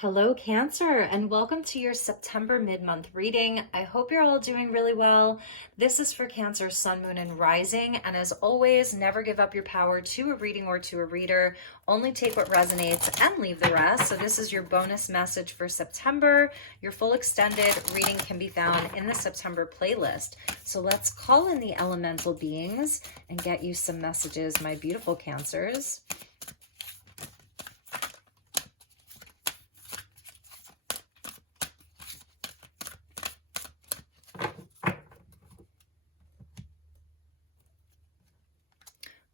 Hello, Cancer, and welcome to your September mid-month reading. I hope you're all doing really well. This is for Cancer, Sun, Moon, and Rising. And as always, never give up your power to a reading or to a reader. Only take what resonates and leave the rest. So this is your bonus message for September. Your full extended reading can be found in the September playlist. So let's call in the elemental beings and get you some messages, my beautiful Cancers.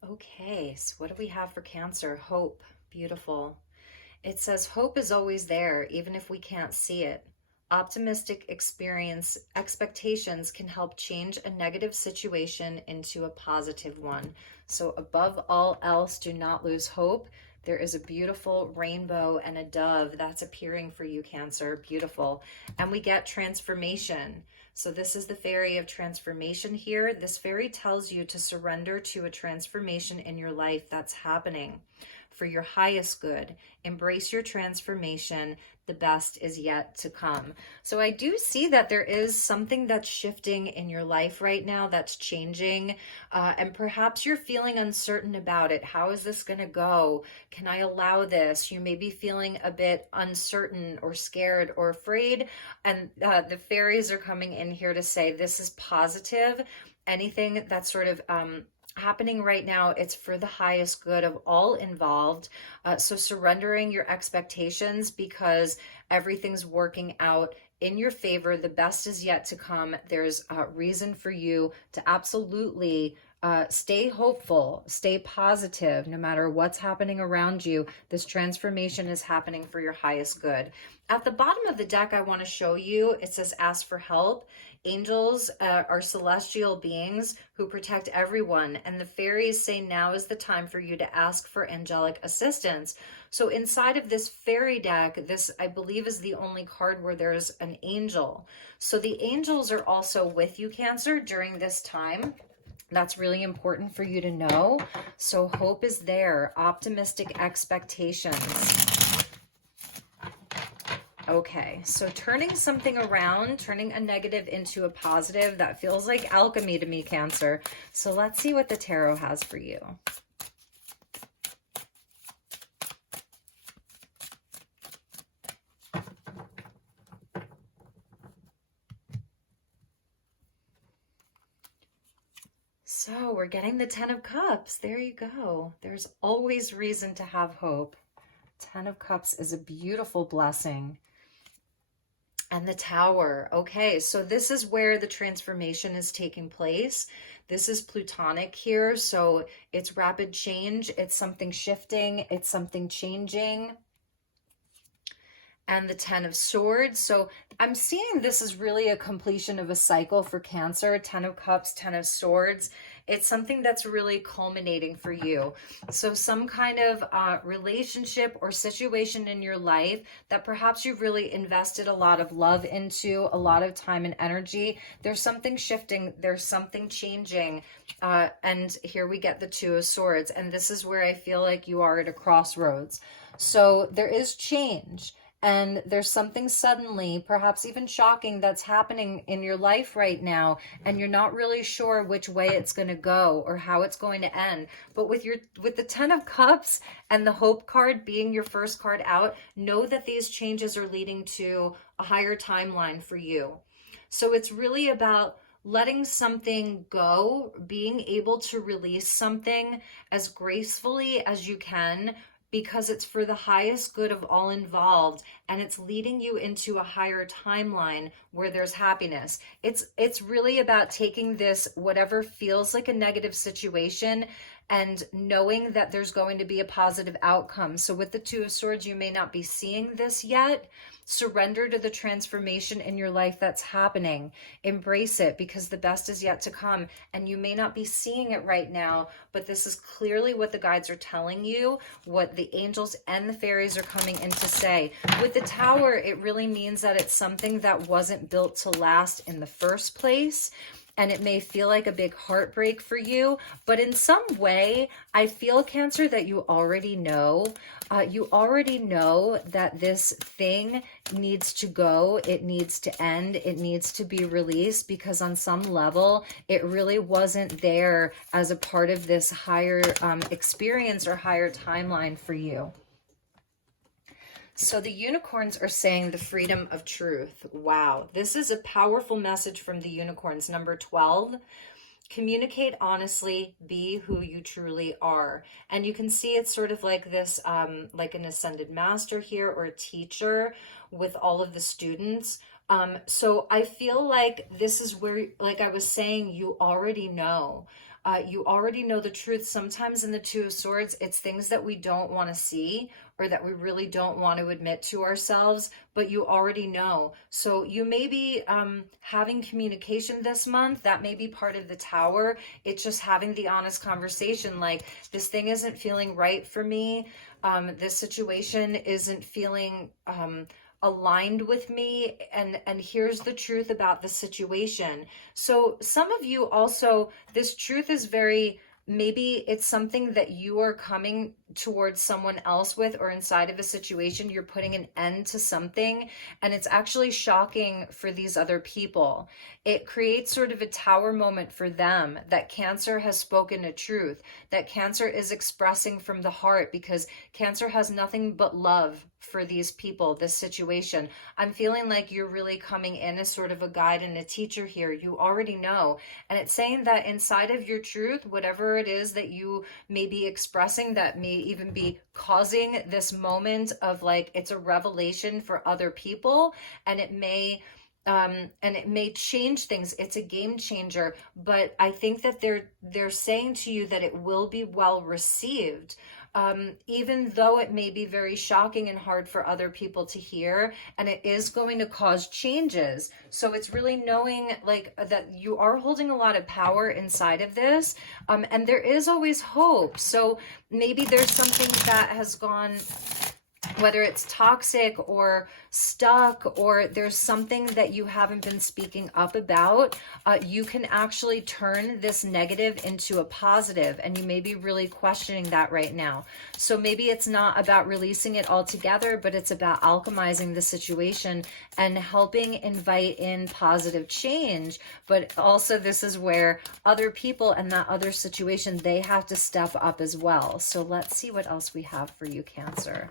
Okay, so what do we have for Cancer? Hope. Beautiful. It says hope is always there, even if we can't see it. Optimistic expectations can help change a negative situation into a positive one. So above all else, do not lose hope. There is a beautiful rainbow and a dove that's appearing for you, Cancer. Beautiful. And we get transformation. So this is the fairy of transformation here. This fairy tells you to surrender to a transformation in your life that's happening for your highest good. Embrace your transformation. The best is yet to come. So I do see that there is something that's shifting in your life right now, that's changing, and perhaps you're feeling uncertain about it. How is this going to go? Can I allow this? You may be feeling a bit uncertain or scared or afraid, and the fairies are coming in here to say this is positive. Anything that's sort of happening right now, it's for the highest good of all involved. So surrendering your expectations because everything's working out in your favor. The best is yet to come. There's a reason for you to absolutely stay hopeful, stay positive, no matter what's happening around you. This transformation is happening for your highest good. At the bottom of the deck, I want to show you, it says ask for help. Angels are celestial beings who protect everyone, and the fairies say now is the time for you to ask for angelic assistance. So inside of this fairy deck, this I believe is the only card where there's an angel. So the angels are also with you, Cancer, during this time. That's really important for you to know. So hope is there, optimistic expectations. Okay, so turning something around, turning a negative into a positive, that feels like alchemy to me, Cancer. So let's see what the tarot has for you. So we're getting the 10 of Cups. There you go. There's always reason to have hope. 10 of Cups is a beautiful blessing. And the Tower. Okay, so this is where the transformation is taking place. This is Plutonic here, so it's rapid change. It's something shifting. It's something changing. And the 10 of Swords. So I'm seeing this is really a completion of a cycle for Cancer. 10 of Cups, 10 of Swords. It's something that's really culminating for you. So some kind of relationship or situation in your life that perhaps you've really invested a lot of love into, a lot of time and energy. There's something shifting. There's something changing. And here we get the 2 of Swords. And this is where I feel like you are at a crossroads. So there is change. And there's something suddenly, perhaps even shocking, that's happening in your life right now, and you're not really sure which way it's going to go or how it's going to end. But with the 10 of Cups and the Hope card being your first card out, know that these changes are leading to a higher timeline for you. So it's really about letting something go, being able to release something as gracefully as you can, because it's for the highest good of all involved, and it's leading you into a higher timeline where there's happiness. It's really about taking this, whatever feels like a negative situation, and knowing that there's going to be a positive outcome. So with the 2 of Swords, you may not be seeing this yet. Surrender to the transformation in your life that's happening. Embrace it, because the best is yet to come. And you may not be seeing it right now, but this is clearly what the guides are telling you, what the angels and the fairies are coming in to say. With the Tower, it really means that it's something that wasn't built to last in the first place. and it may feel like a big heartbreak for you, but in some way, I feel, Cancer, that you already know. You already know that this thing needs to go, it needs to end, it needs to be released, because on some level, it really wasn't there as a part of this higher experience or higher timeline for you. So the unicorns are saying the freedom of truth. Wow, this is a powerful message from the unicorns. Number 12, communicate honestly, be who you truly are. And you can see it's sort of like this, like an ascended master here, or a teacher with all of the students. So I feel like this is where, like I was saying, you already know. You already know the truth. Sometimes in the Two of Swords, it's things that we don't want to see, or that we really don't want to admit to ourselves, but you already know. So you may be having communication this month. That may be part of the Tower. It's just having the honest conversation, like, this thing isn't feeling right for me. This situation isn't feeling aligned with me, and here's the truth about the situation. So some of you also, this truth is very, maybe it's something that you are coming towards someone else with, or inside of a situation, you're putting an end to something, and it's actually shocking for these other people. It creates sort of a Tower moment for them, that Cancer has spoken a truth, that Cancer is expressing from the heart, because Cancer has nothing but love for these people, this situation. I'm feeling like you're really coming in as sort of a guide and a teacher here. You already know. And it's saying that inside of your truth, whatever it is that you may be expressing, that may even be causing this moment of, like, it's a revelation for other people, and it may change things. It's a game changer, but I think that they're saying to you that it will be well received. Even though it may be very shocking and hard for other people to hear, and it is going to cause changes. So it's really knowing, like, that you are holding a lot of power inside of this, and there is always hope. So maybe there's something that has gone, whether it's toxic or stuck, or there's something that you haven't been speaking up about, you can actually turn this negative into a positive, and you may be really questioning that right now. So maybe it's not about releasing it altogether, but it's about alchemizing the situation and helping invite in positive change. But also, this is where other people and that other situation, they have to step up as well. So let's see what else we have for you, Cancer.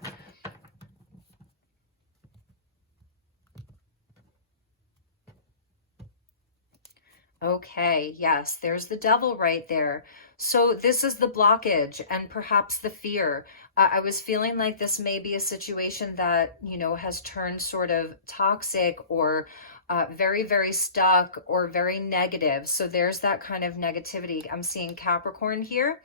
Okay, yes, there's the Devil right there. So this is the blockage and perhaps the fear. I was feeling like this may be a situation that, you know, has turned sort of toxic, or very, very stuck, or very negative. So there's that kind of negativity. I'm seeing Capricorn here,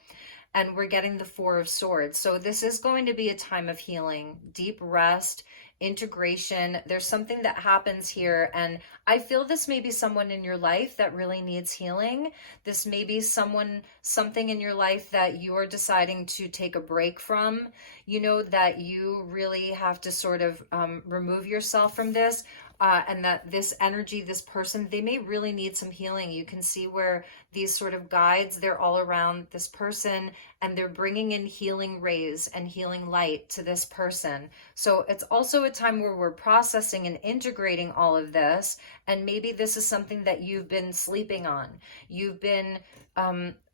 and we're getting the Four of Swords. So this is going to be a time of healing, deep rest, integration. There's something that happens here, and I feel this may be someone in your life that really needs healing. This may be something in your life that you are deciding to take a break from, you know, that you really have to sort of remove yourself from this. And that this energy, this person, they may really need some healing. You can see where these sort of guides, they're all around this person, and they're bringing in healing rays and healing light to this person. So it's also a time where we're processing and integrating all of this. And maybe this is something that you've been sleeping on. You've been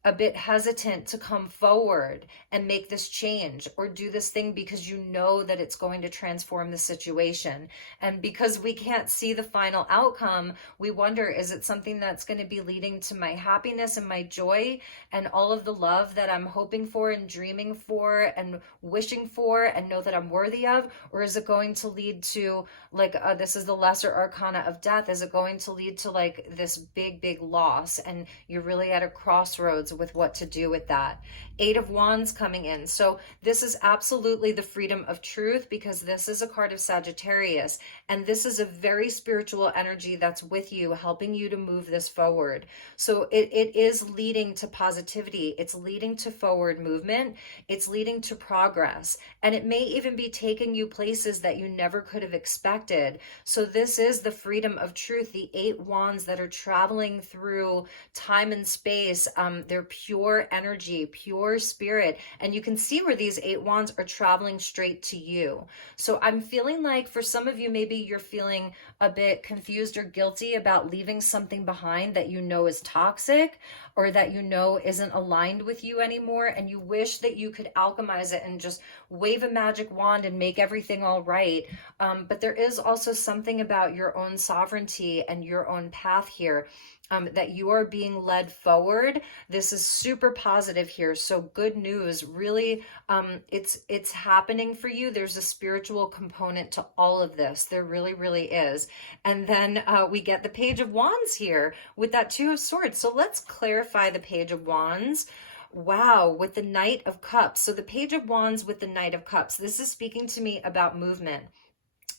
a bit hesitant to come forward and make this change or do this thing, because you know that it's going to transform the situation. And because we can't see the final outcome, we wonder, is it something that's going to be leading to my happiness and my joy and all of the love that I'm hoping for and dreaming for and wishing for and know that I'm worthy of? Or is it going to lead to, like, this is the lesser arcana of death, is it going to lead to, like, this big, big loss, and you're really at a crossroads with what to do with that? Eight of Wands coming in. So this is absolutely the freedom of truth, because this is a card of Sagittarius. And this is a very spiritual energy that's with you, helping you to move this forward. So it is leading to positivity. It's leading to forward movement. It's leading to progress. And it may even be taking you places that you never could have expected. So this is the freedom of truth, the eight wands that are traveling through time and space. They're pure energy, pure spirit. And you can see where these eight wands are traveling straight to you. So I'm feeling like for some of you, maybe you're feeling a bit confused or guilty about leaving something behind that you know is toxic, or that you know isn't aligned with you anymore, and you wish that you could alchemize it and just wave a magic wand and make everything all right. But there is also something about your own sovereignty and your own path here, that you are being led forward. This is super positive here. So good news, really, it's happening for you. There's a spiritual component to all of this. There really, really is. And then we get the Page of Wands here with that Two of Swords. So let's clarify the Page of Wands. Wow, with the Knight of Cups. So the Page of Wands with the Knight of Cups. This is speaking to me about movement.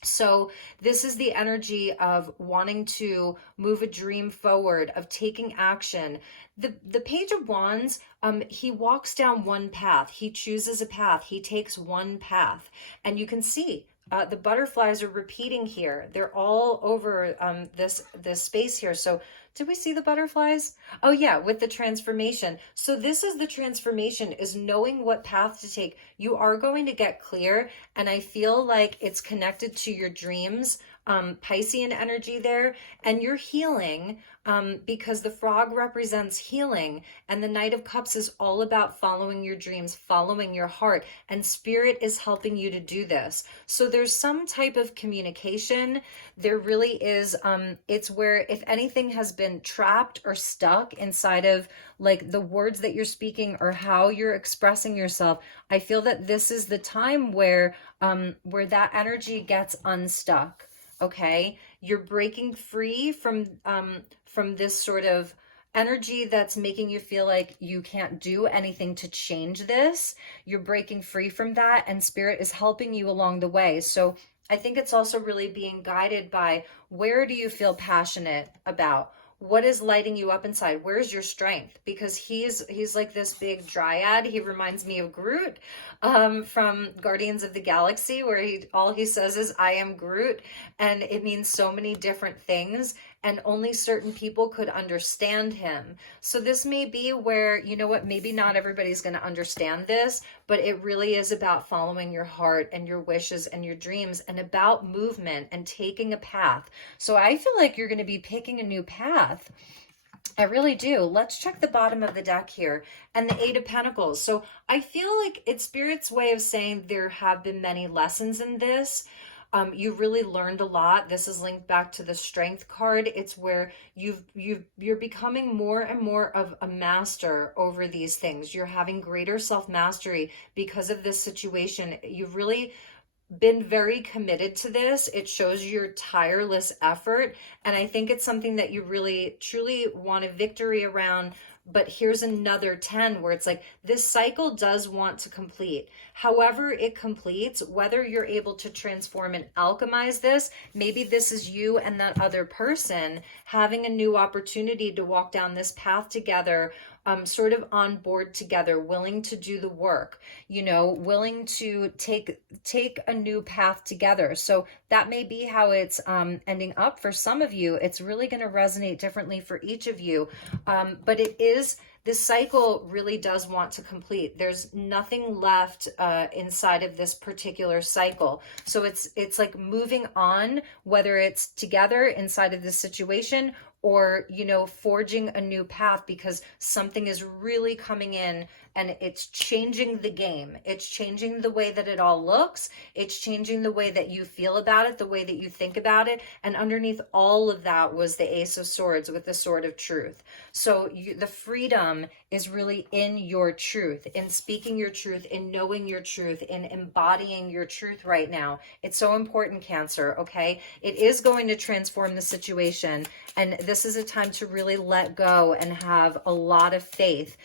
So this is the energy of wanting to move a dream forward, of taking action. The Page of Wands, he walks down one path. He chooses a path. He takes one path. And you can see the butterflies are repeating here. They're all over this space here. So did we see the butterflies? Oh yeah, with the transformation. So this is the transformation, is knowing what path to take. You are going to get clear, and I feel like it's connected to your dreams, Piscean energy there, and your healing, because the frog represents healing, and the Knight of Cups is all about following your dreams, following your heart, and Spirit is helping you to do this. So there's some type of communication. There really is. It's where if anything has been trapped or stuck inside of like the words that you're speaking or how you're expressing yourself, I feel that this is the time where that energy gets unstuck. Okay, you're breaking free from this sort of energy that's making you feel like you can't do anything to change this. You're breaking free from that, and Spirit is helping you along the way. So I think it's also really being guided by, where do you feel passionate about? What is lighting you up inside? Where's your strength? Because he's like this big dryad. He reminds me of Groot from Guardians of the Galaxy, where all he says is, I am Groot. And it means so many different things, and only certain people could understand him. So this may be where, you know what, maybe not everybody's going to understand this, but it really is about following your heart and your wishes and your dreams, and about movement and taking a path. So I feel like you're going to be picking a new path. I really do. Let's check the bottom of the deck here, and the Eight of Pentacles. So I feel like it's Spirit's way of saying there have been many lessons in this. You really learned a lot. This is linked back to the Strength card. It's where you're becoming more and more of a master over these things. You're having greater self-mastery because of this situation. You've really been very committed to this. It shows your tireless effort, and I think it's something that you really truly want a victory around. But here's another 10 where it's like, this cycle does want to complete. However it completes, whether you're able to transform and alchemize this, maybe this is you and that other person having a new opportunity to walk down this path together, sort of on board together, willing to do the work, you know, willing to take a new path together. So that may be how it's ending up for some of you. It's really going to resonate differently for each of you. But this cycle really does want to complete. There's nothing left inside of this particular cycle. So it's like moving on, whether it's together inside of this situation, or, you know, forging a new path, because something is really coming in and it's changing the game. It's changing the way that it all looks. It's changing the way that you feel about it, the way that you think about it. And underneath all of that was the Ace of Swords with the Sword of Truth. So the freedom is really in your truth, in speaking your truth, in knowing your truth, in embodying your truth right now. It's so important, Cancer, okay? It is going to transform the situation, and this is a time to really let go and have a lot of faith.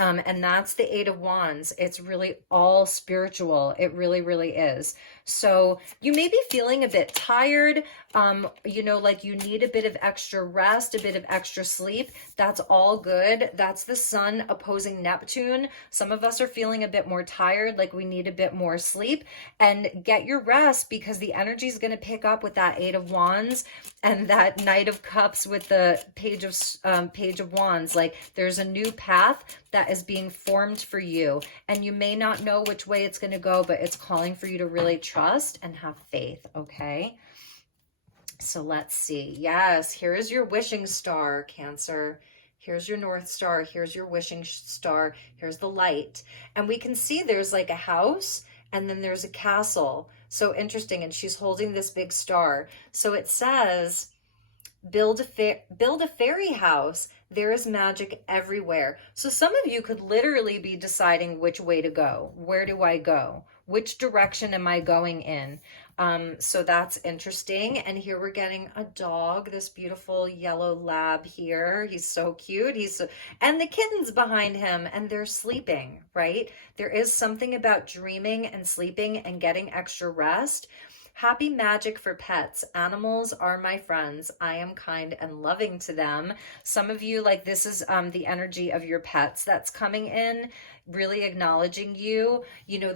And that's the Eight of Wands. It's really all spiritual. It really, really is. So you may be feeling a bit tired, like you need a bit of extra rest, a bit of extra sleep. That's all good. That's the sun opposing Neptune. Some of us are feeling a bit more tired, like we need a bit more sleep. And get your rest, because the energy is going to pick up with that Eight of Wands and that Knight of Cups with the Page of Wands. Like there's a new path that is being formed for you, and you may not know which way it's going to go, but it's calling for you to really trust and have faith. Okay, so let's see. Yes, here is your wishing star, Cancer. Here's your North Star. Here's your wishing star. Here's the light. And we can see there's like a house and then there's a castle. So interesting. And she's holding this big star. So it says, build a fairy house. There is magic everywhere. So some of you could literally be deciding which way to go. Where do I go? Which direction am I going in? So that's interesting. And here we're getting a dog, this beautiful yellow lab here. He's so cute. And the kitten's behind him, and they're sleeping, right? There is something about dreaming and sleeping and getting extra rest. Happy magic for pets. Animals are my friends. I am kind and loving to them. Some of you, like this is the energy of your pets that's coming in, really acknowledging you.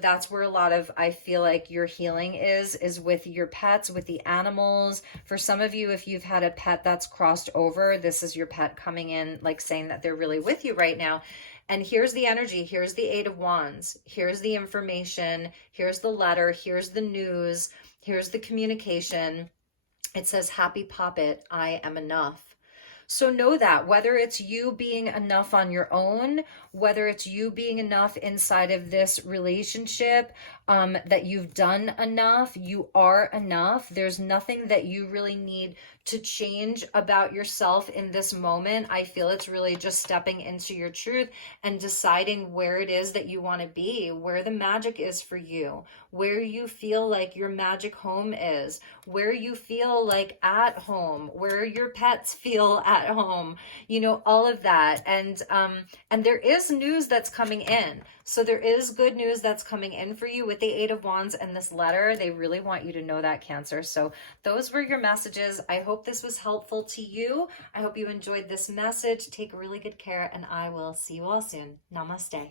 That's where a lot of, I feel like your healing is with your pets, with the animals. For some of you, if you've had a pet that's crossed over, this is your pet coming in, like saying that they're really with you right now. And here's the energy. Here's the Eight of Wands. Here's the information. Here's the letter. Here's the news. Here's the communication. It says, happy poppet, I am enough. So know that whether it's you being enough on your own, whether it's you being enough inside of this relationship, that you've done enough, you are enough. There's nothing that you really need to change about yourself in this moment. I feel it's really just stepping into your truth and deciding where it is that you want to be, where the magic is for you, where you feel like your magic home is, where you feel like at home, where your pets feel at home, all of that. And there is news that's coming in. So there is good news that's coming in for you with the Eight of Wands and this letter. They really want you to know that, Cancer. So those were your messages. I hope this was helpful to you. I hope you enjoyed this message. Take really good care, and I will see you all soon. Namaste.